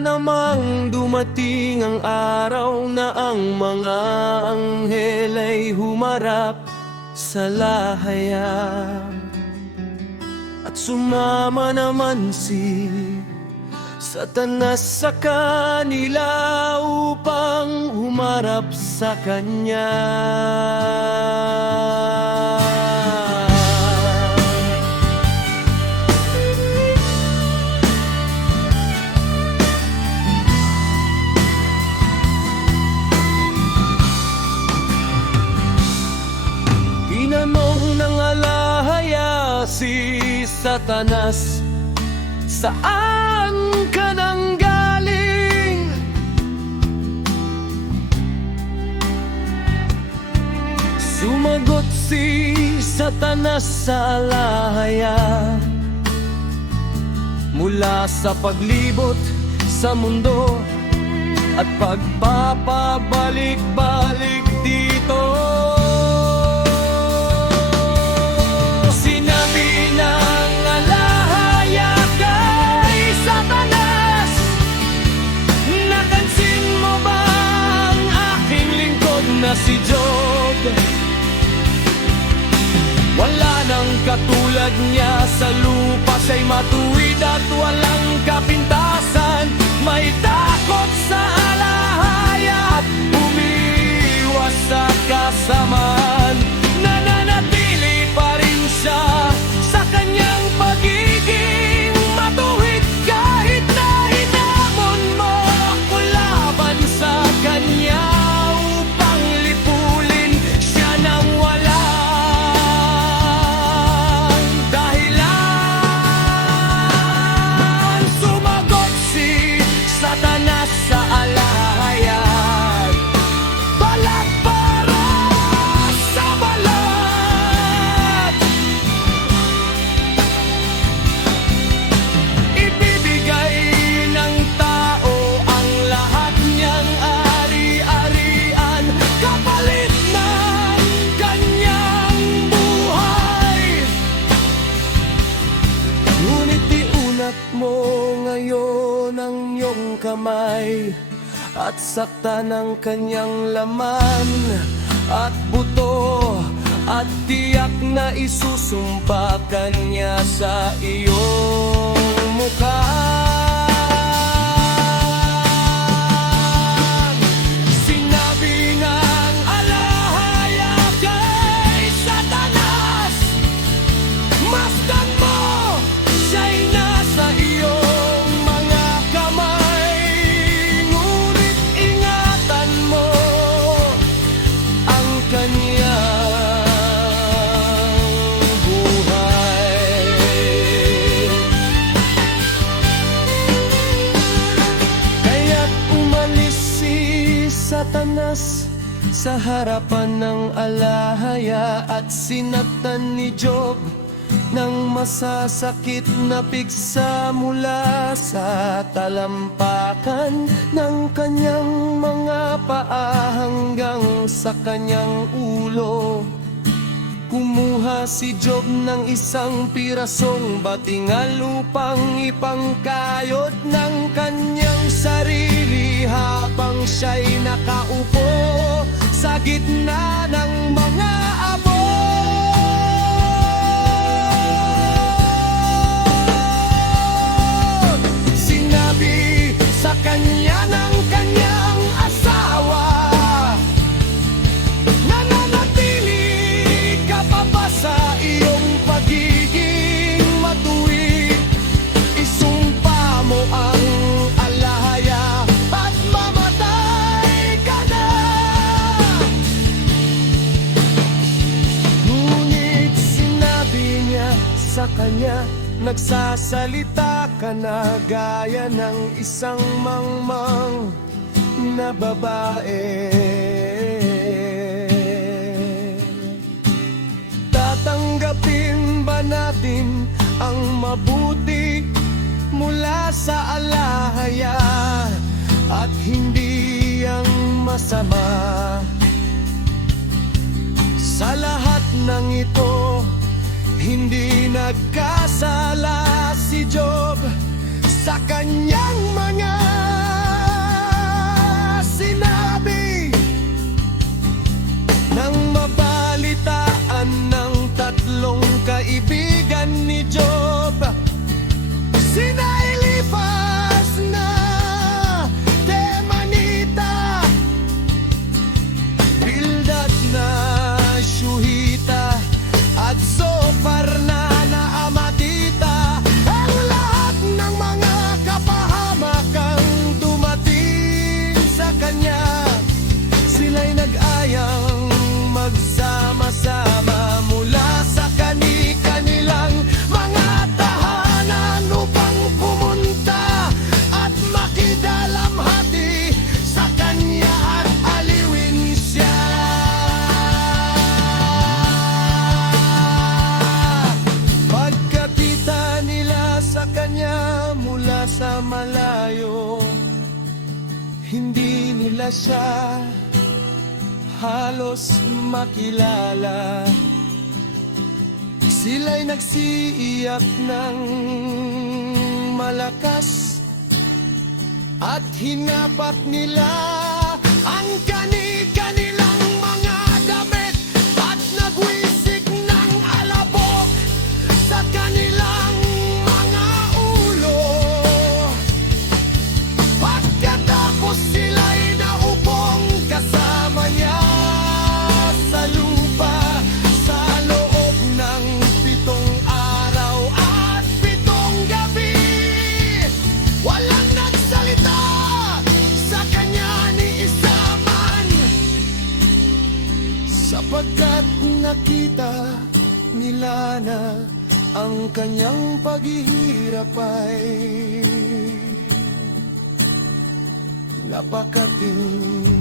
namang dumating ang araw na ang mga anghel ay humarap sa lahaya. At sumama naman si Satanas sa kanila upang humarap sa kanya. Tinanong ng alahaya si Satanas, saan ka nang galing? Sumagot si Satanas sa alahaya, mula sa paglibot sa mundo at pagpapabalik-balik dito. Sinabi ng alahaya kay Satanas, napansin mo ba ang aking lingkod na si Job? Wala nang katulad niya sa lupa, siya'y matuwid at walang kapintasan. May takot sa alahaya at umiiwas sa kasamaan. Nananatili pa rin siya sa kanyang pagiging matuwid, kahit na hinamon mo ako laban sa kanya upang lipulin siya ng walang dahilan. Sumagot si Satanas sa alahaya, balat para sa balat. Ibibigay ng tao ang lahat niyang ari-arian kapalit ng kanyang buhay. Ngunit iunat mo ngayon ang iyong kamay at sakta ng kanyang laman at buto, at tiyak na isusumpa kanya sa iyong mukha. Sinabi ng alahaya kay Satanas, masdan mo, siya'y nasa iyong mga kamay. Ngunit ingatan mo ang kanyang buhay. Kaya't umalis si Satanas sa harapan ng alahaya at sinaktan ni Job ng masasakit na piksa mula sa talampakan ng kanyang mga paa hanggang sa kanyang ulo. Kumuha si Job ng isang pirasong batingal upang ipangkayod ng kanyang sarili habang siya'y nakaupo sa gitna ng mga abo. Sinabi sa kanya ng kanyang asawa, nananatili ka pa ba sa iyong pagiging matuwid? Isumpa mo ang alahaya at mamatay ka na. Ngunit sinabi niya sa kanya, nagsasalita ka na gaya ng isang mangmang na babae. Tatanggapin ba natin ang mabuti mula sa alahaya at hindi ang masama? Sa lahat ng ito, hindi nagkasala si Job sa kanyang mga hindi nila siya halos makilala. Sila'y nagsiiyak ng malakas at hinapak nila ang kani-kanilang mga damit at nagwisik ng alabok sa kanilang mga ulo. Pagkatapos sila'y naupong kasama niya sa lupa sa loob ng 7 araw at 7 gabi. Walang nagsalita sa kanya ni isa man, sapagkat nakita nila na ang kanyang paghihirap ay napakatindi.